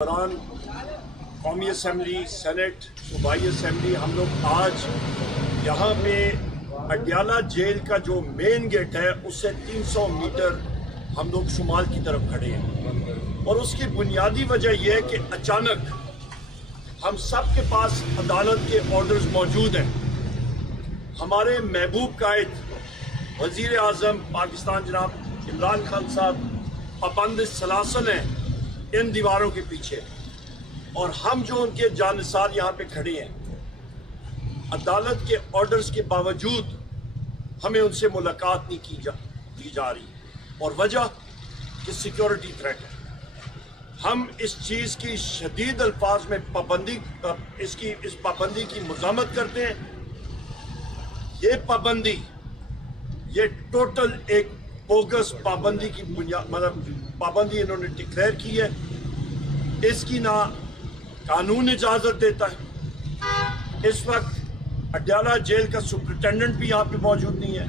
دوران قومی assembly, Saint, صوبائی اسمبلی ہم لوگ آج یہاں پہ اڈیالہ جیل کا جو مین گیٹ ہے اس سے 300 میٹر ہم لوگ شمال کی طرف کھڑے ہیں، اور اس کی بنیادی وجہ یہ ہے کہ اچانک ہم سب کے پاس عدالت کے آرڈرز موجود ہیں۔ ہمارے محبوب قائد وزیر اعظم پاکستان جناب عمران خان صاحب پابند سلاسل ہیں ان دیواروں کے پیچھے، اور ہم جو ان کے جانثار یہاں پہ کھڑے ہیں، عدالت کے آرڈرز کے باوجود ہمیں ان سے ملاقات نہیں کی جا رہی، اور وجہ کہ سیکیورٹی تھریٹ ہے۔ ہم اس چیز کی شدید الفاظ میں اس پابندی کی مذمت کرتے ہیں۔ یہ پابندی، یہ ٹوٹل ایک بوگس پابندی کی پابندی انہوں نے ڈکلیئر کی ہے۔ اس کی نہ قانون اجازت دیتا ہے۔ اس وقت اڈیالہ جیل کا سپرنٹینڈنٹ بھی یہاں پہ موجود نہیں ہے۔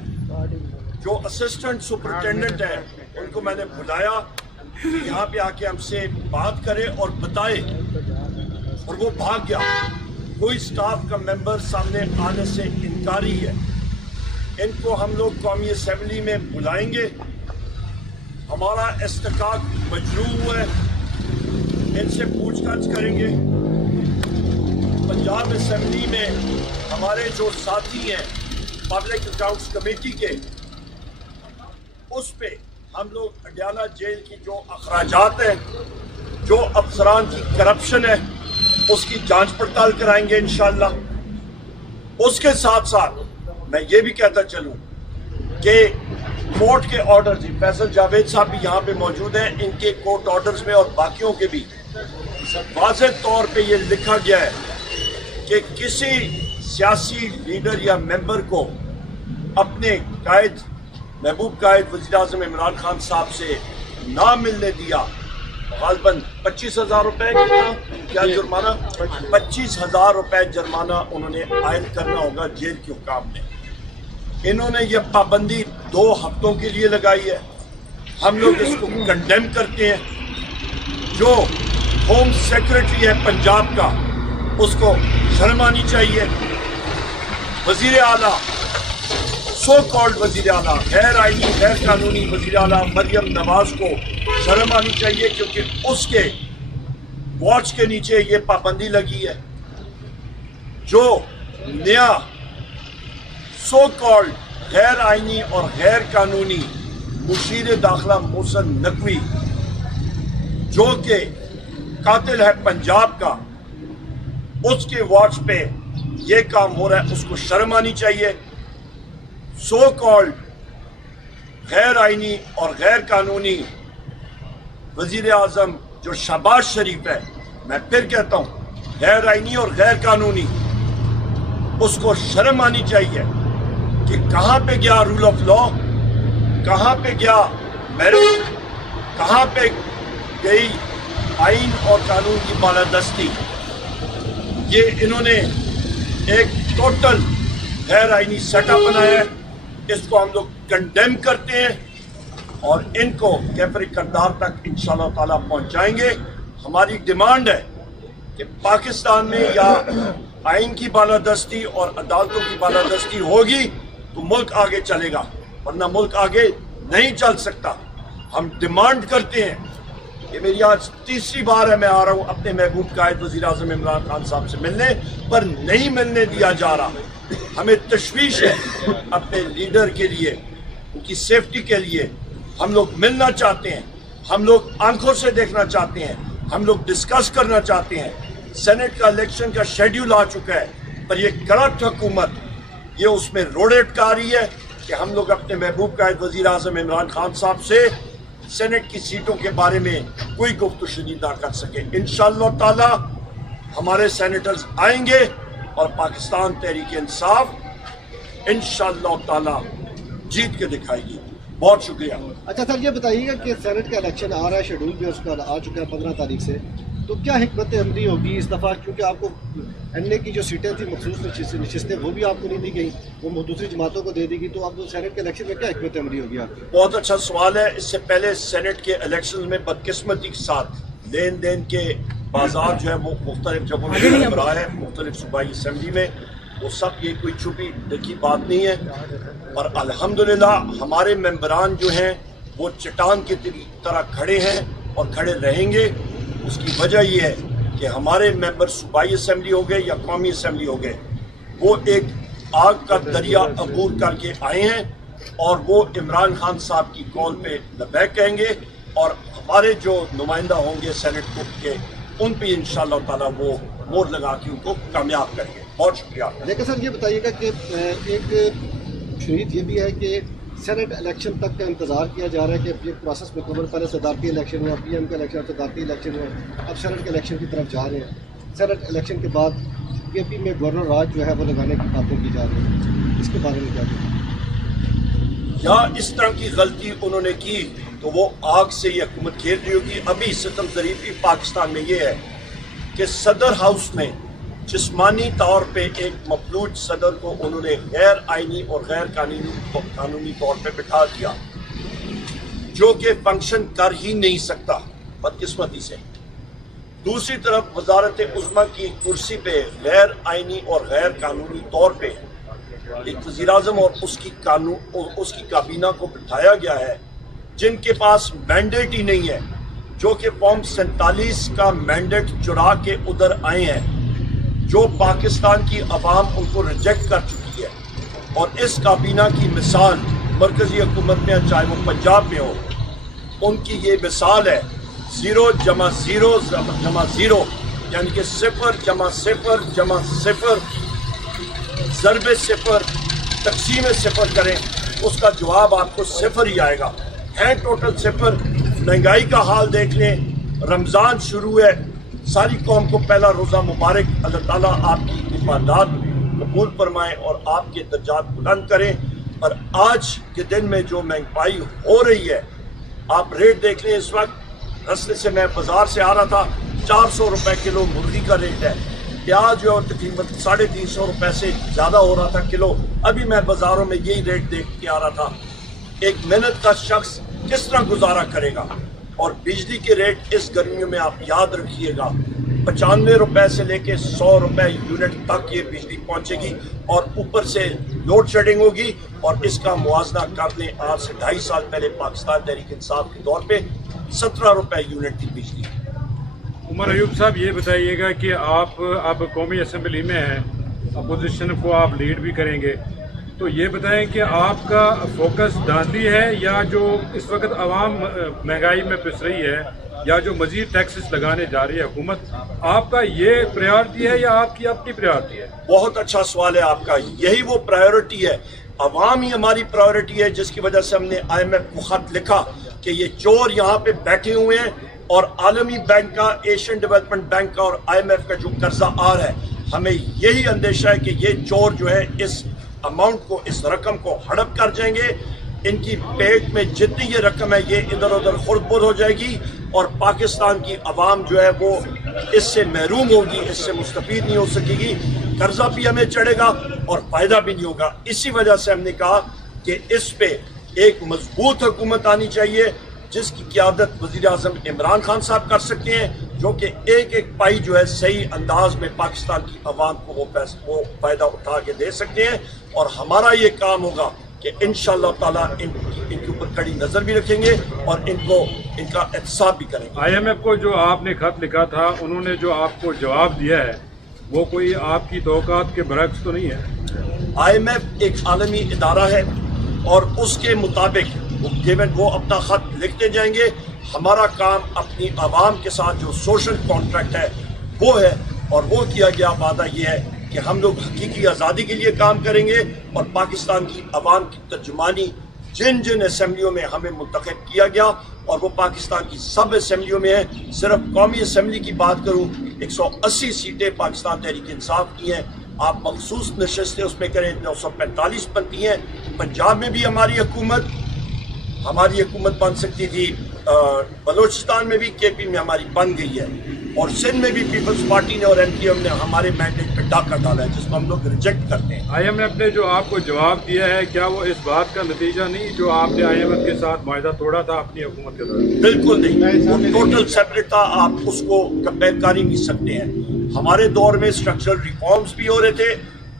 جو اسسٹنٹ سپرنٹینڈنٹ ہے ان کو میں نے بلایا کہ یہاں پہ آ کے ہم سے بات کرے اور بتائے، اور وہ بھاگ گیا۔ کوئی سٹاف کا ممبر سامنے آنے سے انکاری ہے۔ ان کو ہم لوگ قومی اسمبلی میں بلائیں گے۔ ہمارا استحقاق مجروح ہوا ہے، ان سے پوچھ گچھ کریں گے۔ پنجاب اسمبلی میں ہمارے جو ساتھی ہیں پبلک اکاؤنٹس کمیٹی کے، اس پہ ہم لوگ اڈیالہ جیل کی جو اخراجات ہیں، جو افسران کی کرپشن ہے، اس کی جانچ پڑتال کرائیں گے انشاءاللہ۔ اس کے ساتھ ساتھ میں یہ بھی کہتا چلوں کہ کورٹ کے آرڈرز، فیصل جاوید صاحب بھی یہاں پہ موجود ہیں، ان کے کورٹ آرڈرز میں اور باقیوں کے بھی واضح طور پہ یہ لکھا گیا ہے کہ کسی سیاسی لیڈر یا ممبر کو اپنے قائد، محبوب قائد وزیر اعظم عمران خان صاحب سے نہ ملنے دیا، غالباً 25,000 روپے کیا جرمانہ، 25,000 روپے جرمانہ انہوں نے عائد کرنا ہوگا جیل کے حکام نے۔ انہوں نے یہ پابندی 2 ہفتوں کے لیے لگائی ہے۔ ہم لوگ اس کو کنڈیم کرتے ہیں۔ جو ہوم سیکرٹری ہے پنجاب کا، اس کو شرم آنی چاہیے۔ وزیر اعلیٰ، سو کالڈ وزیر اعلیٰ، غیر آئینی غیر قانونی وزیر اعلیٰ مریم نواز کو شرم آنی چاہیے، کیونکہ اس کے واچ کے نیچے یہ پابندی لگی ہے۔ جو نیا سو کالڈ غیر آئینی اور غیر قانونی مشیر داخلہ محسن نقوی، جو کہ قاتل ہے پنجاب کا، اس کے واچ پہ یہ کام ہو رہا ہے، اس کو شرم آنی چاہیے۔ سو کالڈ غیر آئینی اور غیر قانونی وزیر اعظم جو شہباز شریف ہے، میں پھر کہتا ہوں غیر آئینی اور غیر قانونی، اس کو شرم آنی چاہیے کہ کہاں پہ گیا رول آف لا، کہاں پہ گیا میرٹ، کہاں پہ گئی آئین اور قانون کی بالادستی۔ یہ انہوں نے ایک ٹوٹل غیر آئینی سیٹ اپ بنایا ہے۔ اس کو ہم لوگ کنڈیم کرتے ہیں اور ان کو کیفر کردار تک انشاءاللہ تعالیٰ پہنچائیں گے۔ ہماری ڈیمانڈ ہے کہ پاکستان میں یا آئین کی بالادستی اور عدالتوں کی بالادستی ہوگی تو ملک آگے چلے گا، ورنہ ملک آگے نہیں چل سکتا۔ ہم ڈیمانڈ کرتے ہیں، یہ میری آج تیسری بار ہے میں آ رہا ہوں اپنے محبوب قائد وزیر اعظم عمران خان صاحب سے ملنے، پر نہیں ملنے دیا جا رہا۔ ہمیں تشویش ہے اپنے لیڈر کے لیے، ان کی سیفٹی کے لیے۔ ہم لوگ ملنا چاہتے ہیں، ہم لوگ آنکھوں سے دیکھنا چاہتے ہیں، ہم لوگ ڈسکس کرنا چاہتے ہیں۔ سینٹ کا الیکشن کا شیڈیول آ چکا ہے، پر یہ کرپٹ حکومت یہ اس میں روڑے اٹکا رہی ہے کہ ہم لوگ اپنے محبوب قائد وزیر اعظم عمران خان صاحب سے سینٹ کی سیٹوں کے بارے میں کوئی گفت و شنید نہ کر سکے۔ انشاءاللہ تعالی ہمارے سینیٹرز آئیں گے اور پاکستان تحریک انصاف انشاءاللہ تعالی جیت کے دکھائے گی۔ بہت شکریہ۔ اچھا سر، یہ بتائیے گا کہ سینٹ کا الیکشن آ رہا ہے، شیڈول بھی اس کا آ چکا ہے 15 تاریخ سے، تو کیا حکمت عملی ہوگی اس دفعہ؟ کیونکہ آپ کو این اے کی جو سیٹیں تھیں، مخصوص نشستیں، وہ بھی آپ کو نہیں دی گئی، وہ دوسری جماعتوں کو دے دی گئی، تو اب سینٹ کے الیکشن میں کیا حکمت عملی ہوگی آپ کی؟ بہت اچھا سوال ہے۔ اس سے پہلے سینٹ کے الیکشن میں بدقسمتی کے ساتھ لین دین کے बाजार जो है वो मुख्तलिफ जगहों में हो रहा है, मुख्तलिफ सूबाई असम्बली में, वो सब ये कोई छुपी देखी बात नहीं है। और अल्हम्दुलिल्लाह हमारे मेंबरान जो हैं वो चट्टान की तरह खड़े हैं और खड़े रहेंगे। उसकी वजह ये है कि हमारे मेंबर सूबाई असम्बली हो गए या कौमी असम्बली हो गए, वो एक आग का दरिया अबूर करके आए हैं और वो इमरान खान साहब की कॉल पे लबैक कहेंगे और हमारे जो नुमाइंदा होंगे सेनेट के उन पे इंशाअल्लाह ताला वो मोहर लगा के उनको कामयाब करेंगे। बहुत शुक्रिया। लेकिन सर ये बताइएगा कि एक शुरीत ये भी है कि सेनेट इलेक्शन तक का इंतज़ार किया जा रहा है कि ये प्रोसेस में कवर पहले सदारती इलेक्शन हुआ, PM का इलेक्शन, सदारती इलेक्शन हुआ, अब सेनेट के इलेक्शन की तरफ जा रहे हैं। सेनेट इलेक्शन के बाद KP में गवर्नर राज जो है वो लगाने की बातें की जा रही है, इसके बारे में क्या कहें? या इस तरह की गलती उन्होंने की तो वो आग से ये हुकूमत खेल रही होगी। अभी सितम ज़रीफ़ी पाकिस्तान में ये है कि सदर हाउस में जिस्मानी तौर पे एक मफलूज सदर को उन्होंने गैर आइनी और गैर कानूनी तौर पे बिठा दिया, जो कि फंक्शन कर ही नहीं सकता बदकिस्मती से। दूसरी तरफ वजारत उज़्मा की कुर्सी पे गैर आइनी और गैर कानूनी तौर पे एक वज़ीर-ए-आज़म और उसकी काबीना को बिठाया गया है जिनके पास मैंडेट ही नहीं है, जो कि फॉर्म 47 का मैंडेट चुरा के उधर आए हैं, जो पाकिस्तान की अवाम उनको रिजेक्ट कर चुकी है। और इस काबीना की मिसाल मरकजी हुकूमत में, चाहे वो पंजाब में हो, उनकी ये मिसाल है 0 जमा 0 जमा 0, यानी कि 0 जमा 0 जमा 0 ज़रबे 0 तकसीम 0 करें, उसका जवाब आपको 0 ही आएगा। है टोटल 0। महंगाई का हाल देख लें, रमज़ान शुरू है, सारी कौम को पहला रोज़ा मुबारक। अल्लाह ताला आपकी इबादत कबूल फरमाए और आपके दर्जात बुलंद करें। और आज के दिन में जो महंगाई हो रही है, आप रेट देख लें। इस वक्त रस्ते से मैं बाज़ार से आ रहा था, 400 रुपये किलो मुर्गी का रेट है। प्याज जो तकरीबन 350 रुपये से ज़्यादा हो रहा था किलो। अभी मैं बाज़ारों में यही रेट देख के आ रहा था। एक मेहनत का शख्स किस तरह गुजारा करेगा? और बिजली के रेट इस गर्मियों में आप याद रखिएगा, 95 रुपये से लेके 100 रुपये यूनिट तक ये बिजली पहुंचेगी और ऊपर से लोड शेडिंग होगी। और इसका मुआवजा कर लें, आज से 2.5 साल पहले पाकिस्तान तहरीक इंसाफ के दौर पे 17 रुपये यूनिट थी बिजली। उमर अयूब साहब, ये बताइएगा कि आप अब कौमी असम्बली में हैं, अपोजिशन को आप लीड भी करेंगे, तो ये बताएं कि आपका फोकस धांधली है या जो इस वक्त आवाम महंगाई में पिस रही है या जो मजीद टैक्सेस लगाने जा रही है हुकूमत, आपका ये प्रायोरिटी है या आपकी अपनी प्रायोरिटी है? बहुत अच्छा सवाल है आपका। यही वो प्रायोरिटी है, अवाम ही हमारी प्रायोरिटी है, जिसकी वजह से हमने IMF को खत लिखा कि ये चोर यहाँ पे बैठे हुए हैं और आलमी बैंक का, एशियन डेवलपमेंट बैंक का और IMF का जो कर्जा आ रहा है, हमें यही अंदेशा है कि ये चोर जो है इस अमाउंट को, इस रकम को हड़प कर जाएंगे। इनकी पेट में जितनी ये रकम है ये इधर उधर खुर्द-बुर्द हो जाएगी और पाकिस्तान की अवाम जो है वो इससे महरूम होगी, इससे मुस्तफीद नहीं हो सकेगी। कर्जा भी हमें चढ़ेगा और फायदा भी नहीं होगा। इसी वजह से हमने कहा कि इस पे एक मजबूत हुकूमत आनी चाहिए, जिसकी क़यादत वज़ीर-ए-आज़म इमरान खान साहब कर सकते हैं, जो कि एक एक पाई जो है सही अंदाज में पाकिस्तान की अवाम को वो फ़ायदा उठा के दे सकते हैं। और हमारा ये काम होगा कि इंशाअल्लाह ताला इनके ऊपर कड़ी नज़र भी रखेंगे और इनका एहतसाब भी करेंगे। IMF को जो आपने खत लिखा था, उन्होंने जो आपको जवाब दिया है वो कोई आपकी तौक़ात के बरक्स तो नहीं है? IMF एक आलमी इदारा है और उसके मुताबिक वो अपना खत लिखते जाएंगे। हमारा काम अपनी आवाम के साथ जो सोशल कॉन्ट्रैक्ट है वो है, और वो किया गया वादा ये है कि हम लोग हकीकी आज़ादी के लिए काम करेंगे और पाकिस्तान की आवाम की तर्जुमानी जिन जिन असम्बलियों में हमें मुंतखब किया गया, और वो पाकिस्तान की सब असम्बलियों में है। सिर्फ कौमी असम्बली की बात करूँ, 180 सीटें पाकिस्तान तहरीक इंसाफ की हैं। आप मखसूस नशस्तें उसमें करें 945 बनती हैं। पंजाब में भी हमारी हुकूमत बन सकती थी बलूचिस्तान में भी केपी में हमारी बन गई है और सिंध में भी पीपल्स पार्टी ने और एमपीएम ने हमारे मैंडेट पे डाका डाला है जिसको हम लोग रिजेक्ट करते हैं। IMF ने जो आपको जवाब दिया है क्या वो इस बात का नतीजा नहीं जो आपने IMF के साथ मुआहदा तोड़ा था अपनी हुकूमत के दौरान? बिल्कुल नहीं, वो टोटल सेपरेट था, आप उसको कंपेयर कर ही नहीं सकते हैं। हमारे दौर में स्ट्रक्चरल रिफॉर्म्स भी हो रहे थे,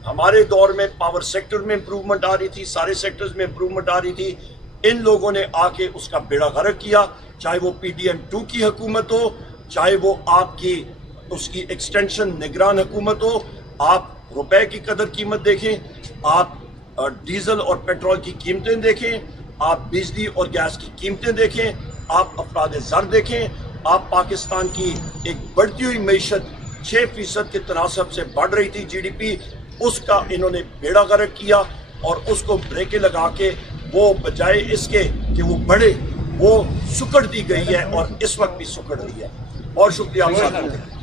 हमारे दौर में पावर सेक्टर में इम्प्रूवमेंट आ रही थी, सारे सेक्टर्स में इम्प्रूवमेंट आ रही थी। इन लोगों ने आके उसका बेड़ा गर्क किया, चाहे वो PDM2 की हुकूमत हो, चाहे वो आपकी उसकी एक्सटेंशन निगरान हुकूमत हो। आप रुपए की कदर कीमत देखें, आप डीजल और पेट्रोल की कीमतें देखें, आप बिजली और गैस की कीमतें देखें, आप अफराद ज़र देखें, आप पाकिस्तान की एक बढ़ती हुई मईशत 6% के तनासब से बढ़ रही थी GDP, उसका इन्होंने बेड़ा गर्क किया और उसको ब्रेकें लगा के वो बजाय इसके कि वो बढ़े वो सुकड़ दी गई है और इस वक्त भी सुकड़ रही है। बहुत शुक्रिया आप साथ में।